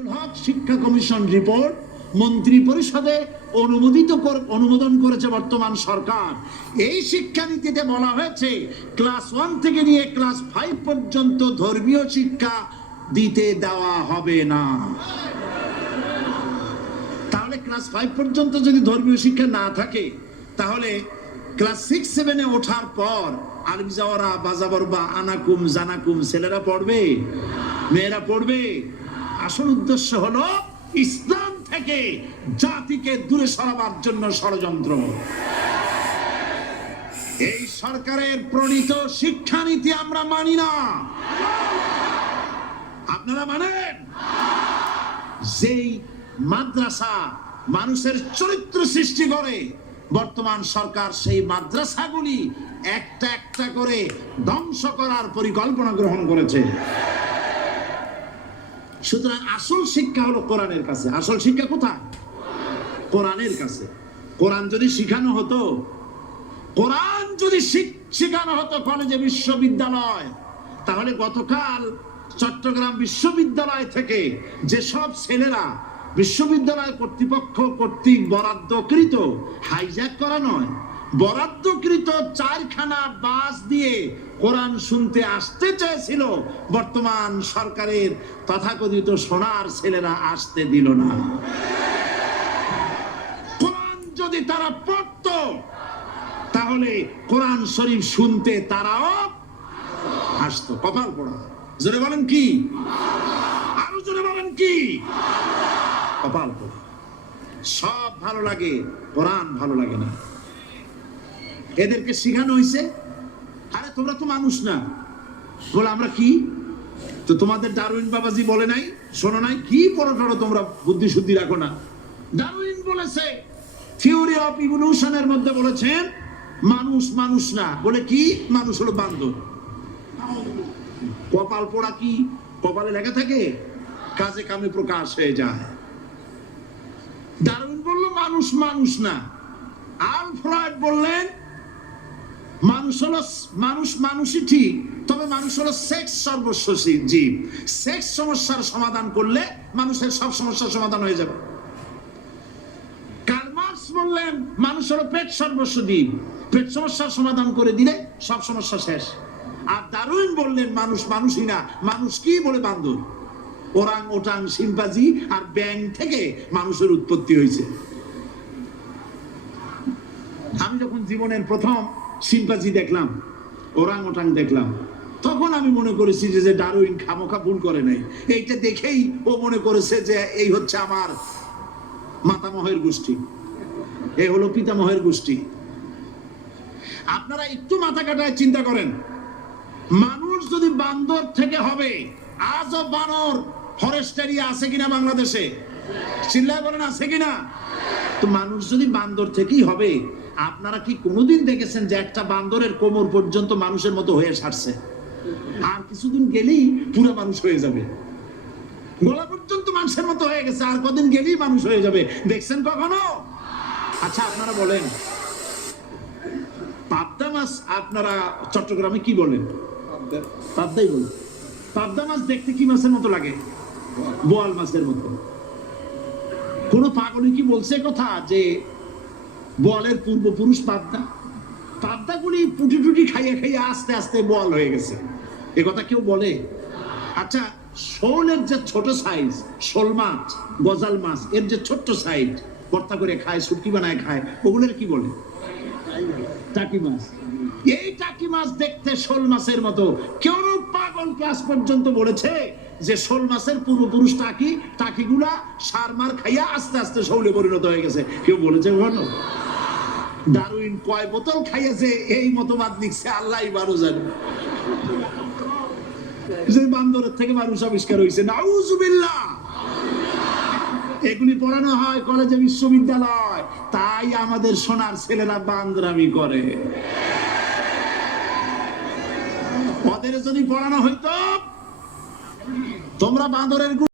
হক শিক্ষা commission report মন্ত্রী পরিষদে অনুমোদন করেছে বর্তমান সরকার। এই শিক্ষানীতিতে বলা হয়েছে ক্লাস 1 থেকে নিয়ে ক্লাস 5 পর্যন্ত ধর্মীয় শিক্ষা দিতে দেওয়া হবে না। তাহলে ক্লাস 5 পর্যন্ত যদি ধর্মীয় শিক্ষা না থাকে, তাহলে ক্লাস 6-7 এ ওঠার পর আলিম যাওয়ারা বাজাবর বা আনাকুম জানাকুম ছেলেরা পড়বে, মেয়েরা পড়বে। আসল উদ্দেশ্য হলো ইসলাম থেকে জাতিকে দূরে সরাবার জন্য ষড়যন্ত্র। এই সরকারের প্রণীত শিক্ষানীতি আমরা মানি না। আপনারা মানেন? যেই মাদ্রাসা মানুষের চরিত্র সৃষ্টি করে, বর্তমান সরকার সেই মাদ্রাসাগুলি একটা একটা করে ধ্বংস করার পরিকল্পনা গ্রহণ করেছে। সুতরাং আসল শিক্ষা হলো কোরআনের কাছে। আসল শিক্ষা কোথায়? কোরআনের কাছে। কোরআন যদি শিখানো হতো, কোরআন যদি শিখানো হতো কলেজে বিশ্ববিদ্যালয়, তাহলে গতকাল চট্টগ্রাম বিশ্ববিদ্যালয় থেকে যেসব ছেলেরা বিশ্ববিদ্যালয় কর্তৃপক্ষ কর্তৃক বরাদ্দকৃত, হাইজ্যাক করা নয়, বরাদ্দকৃত 4খানা বাস দিয়ে কোরআন শুনতে আসতে চেয়েছিল, বর্তমান সরকারের তথাকথিত সোনার ছেলেরা আসতে দিল না। কোরআন যদি তারা পড়তো, তাহলে কোরআন শরীফ শুনতে তারাও আসতো। কপাল পোড়া। জোরে বলেন কি? আরো জোরে বলেন কি? কপাল পোড়া। সব ভালো লাগে, কোরআন ভালো লাগে না। এদেরকে শিখানো হয়েছে, আরে তোমরা তো মানুষ না। বলে আমরা কি? তো তোমাদের ডারউইন বাবাজি বলে নাই, শোনো নাই? কি পড়ো টড়ো তোমরা, বুদ্ধি শুদ্ধি রাখো না। ডারউইন বলেছে, থিওরি অফ ইভলিউশনের মধ্যে বলেছেন মানুষ মানুষ না। বলে কি? মানুষ হলো বান্দর। কপাল পোড়া। কি কপালে লেখা থাকে? কাজে কামে প্রকাশ হয়ে যায়। ডারউইন বলল মানুষ মানুষ না। আলফ্রেড বললেন মানুষ হলো মানুষই ঠিক, তবে মানুষ হলো সেক্স সর্বস্ব জীব। সেক্স সমস্যার সমাধান করলে মানুষের সব সমস্যার সমাধান হয়ে যাবে। কার্ল মার্কস বললেন মানুষ হলো পেট সর্বস্ব জীব, পেট সমস্যার সমাধান করে দিলে সব সমস্যা শেষ। আর ডারউইন বললেন মানুষ মানুষই না, মানুষ কি? বলে বান্দর। ওরাং ওটাং শিম্পাজি আর ব্যাং থেকে মানুষের উৎপত্তি হয়েছে। আমি যখন জীবনের প্রথম শিম্পাজি দেখলাম, ওরাং ওটাং দেখলাম, তখন আমি মনে করেছি যে ডারউইন খামোখা ভুল করে নাই। এইটা দেখেই ও মনে করেছে যে এই হচ্ছে আমার মাতামহের গোষ্ঠী, এই হলো পিতামহের গোষ্ঠী। আপনারা একটু মাথা কাটায় চিন্তা করেন, মানুষ যদি বান্দর থেকে হবে, আজও বানর ফরেস্ট এরিয়া আছে কিনা বাংলাদেশে? চিল্লায় বলেন আছে কিনা? তো মানুষ যদি বান্দর থেকেই হবে, আপনারা কি কোনোদিন দেখেছেন যে একটা বান্দরের কোমর পর্যন্ত মানুষের মতো হয়ে সারছে? আর কিছুদিন গেলেই পুরো মানুষ হয়ে যাবে। গলা পর্যন্ত মানুষের মতো হয়ে গেছে, আর কদিন গেলেই মানুষ হয়ে যাবে। দেখছেন কখনো? আচ্ছা আপনারা বলেন, পাবদা মাছ আপনারা চট্টগ্রামে কি বলেন? পাবদাই বলেন। পাবদা মাছ দেখতে কি মাছের মতো লাগে? বোয়াল মাছের মতো। কোন পাগলি কি বলছে কথা যে বোয়ালের পূর্বপুরুষ পাবদা? পাবদাগুলি পুটি টুটি খাইয়ে খাইয়ে আস্তে আস্তে বোয়াল হয়ে গেছে, এ কথা কেউ বলে? আচ্ছা, শোলের যে ছোট সাইজ, শোল মাছ, গজাল মাছ, এর যে ছোট্ট সাইজ ভর্তা করে খায়, শুটকি বানায় খায়, ওগুলোর কি বলে? টাকি মাছ। এই টাকি মাছ দেখতে শোল মাছের মতো। কেউ পাগল ক্লাস পর্যন্ত বলেছে যে শোল মাছের পূর্বপুরুষ টাকি, টাকিগুলা সার মার খাইয়া আস্তে আস্তে শৌলে পরিণত হয়ে গেছে, কেউ বলেছে কখনো? ডারউইন কয় বোতল খাইয়েছে এই মতবাদ লিখছে আল্লাহই ভালো জানে। যে বান্দরের থেকে মানুষ আবিষ্কার হয়েছে, নাউজুবিল্লাহ। এগুলি পড়ানো হয় কলেজে বিশ্ববিদ্যালয়, তাই আমাদের সোনার ছেলেরা বান্দরামি করে। ওদের যদি পড়ানো হইতো তোমরা বান্দরের